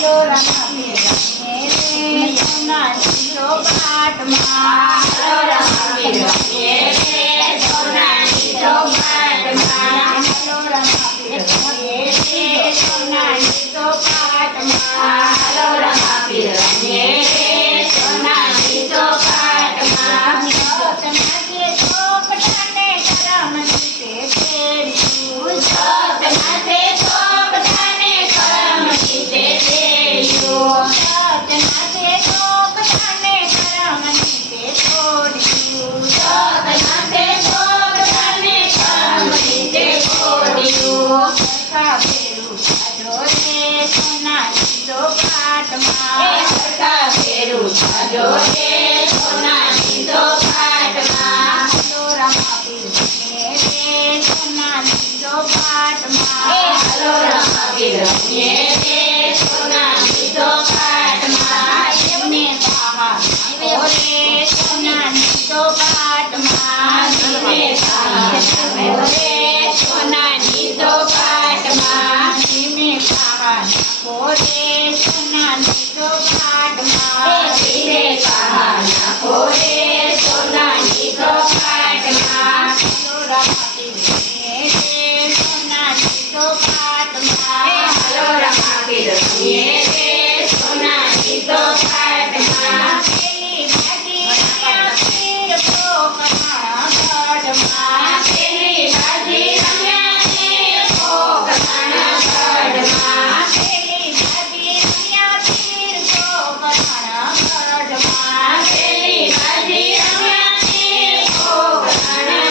hello Rama રમીએ રે સોનાની ચોપાટમાં હલો રમા રમીએ રે સોનાની ચોપાટમાં હલો રમા રમીએ રે સોનાની ચોપાટમાં હલો રમા રમીએ રે સોનાની ચોપાટમાં ચોકનાથે ચોકટાને કરમથી તેડ્યું ચોકનાથે ચોકટાને કરમથી તેડ્યું ચોકનાથે ચોકટાને કરમથી તોડ્યું ચોકનાથે ચોકટાને કરમથી તોડ્યું સરખા ફેરું જાજો રે સોનાની ચોપાટમાં સરખા ફેરું જાજો રે સોનાની ચોપાટમાં હલો રમા રમીએ રે સોનાની ચોપાટમાં હલો રમા રમીએ રે સોનાની ચોપાટમાં એમને બહાર રે સોનાની ચોપાટમાં એમને બહાર રે સોનાની ચોપાટમાં એમને બહાર રે સોનાની ચોપાટમાં એમને બહાર રે સોનાની ચોપાટમાં હલો રમા રમીએ રે સોનાની ચોપાટમાં હલો રમા રમીએ રે સોનાની ચોપાટમાં પેલી બાજી રમ્યા તીર પોકરણા ગઢમાં પેલી બાજી રમ્યા તીર પોકરણા ગઢમાં પેલી બાજી રમ્યા તીર પોકરણા ગઢમાં પેલી બાજી રમ્યા તીર પોકરણા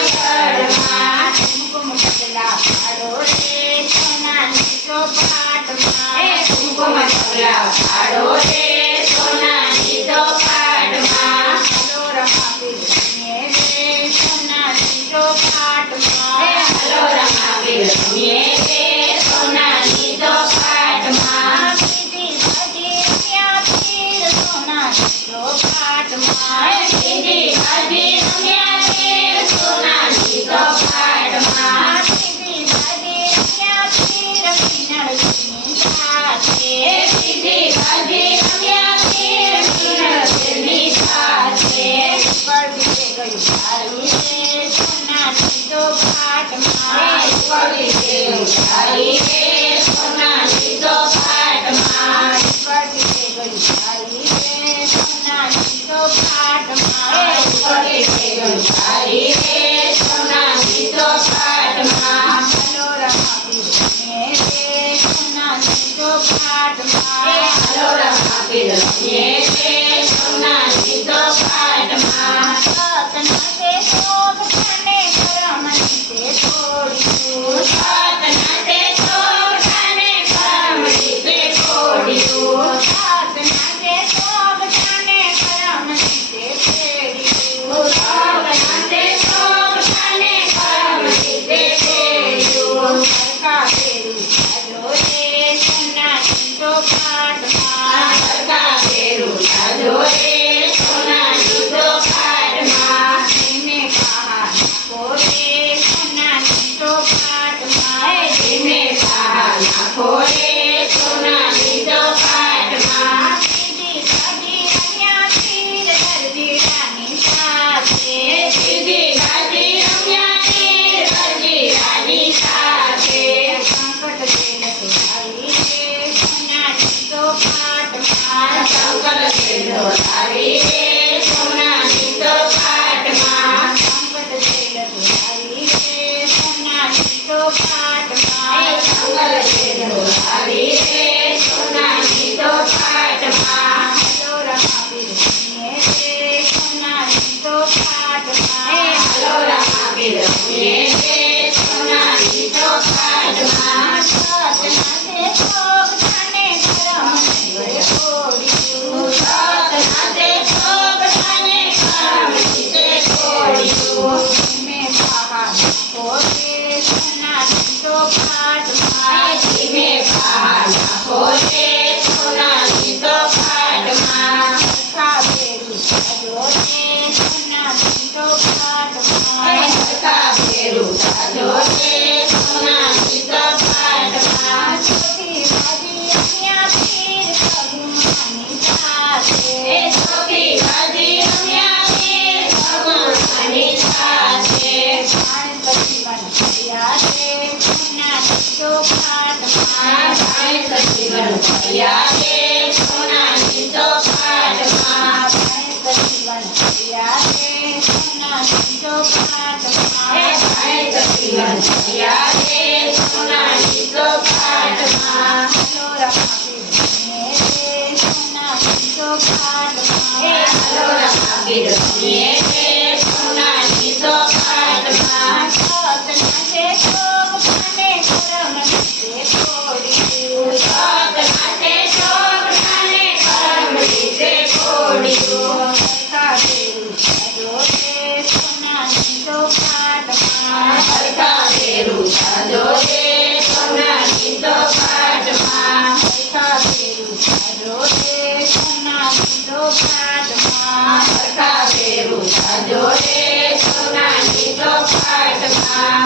ગઢમાં કુમકુમ ઢગલા પાડો રે સોનાની ચોપાટમાં કુમકુમ ઢગલા પાડો રે સોનાની ચોપાટમાં હલો રમા રમીએ રે સોનાની ચોપાટમાં હલો રમા રમીએ રે સોનાની ચોપાટમાં બીજી બાજી રમ્યા તીર સોનાની ચોપાટમાં બીજી બાજી રમ્યા તીર સોનાની ચોપાટમાં બીજી બાજી રમ્યા તીર મીનળની સાથે બીજી બાજી રમ્યા તીર મીનળની સાથે પડવી ગયું સારી રે સોનાની ચોપાટમાં પડવી ગયું સારી રે સોનાની ચોપાટમાં પડવી ગયું સારી રે સોનાની ચોપાટમાં પડવી ગયું સારી રે સોનાની ચોપાટમાં હલો રમા રમીએ રે સોનાની ચોપાટમાં હલો રમા રમીએ રે સોનાની ચોપાટમાં સતનાથે ચોકટાને કરમથી તોડ્યું સતનાથે ચોકટાને કરમથી તોડ્યું સતનાથે ચોકટાને કરમથી તેડ્યું સતનાથે ચોકટાને કરમથી તેડ્યું સરખા ફેરું જાજો રે સોનાની ચોપાટમાં સરખા ફેરું જીવન ફર્યા રે સોનાની ચોપાટમાં જીવન ફર્યા રે સોનાની ચોપાટમાં જીવન ફર્યા રે સોનાની ચોપાટમાં સોનાની ચોપાટમાં રમીએ રે સોનાની ચોપાટમાં સતના છે શોભને કરમ રીતે છોડ્યું સતના છે શોભને કરમ રીતે છોડ્યું સોનાની ચોપાટમાં હરખાવેલું સાજો રે સોનાની ચોપાટમાં હરખાવેલું સાજો રે સોનાની ચોપાટમાં હરખાવેલું સાજો રે સોનાની ચોપાટમાં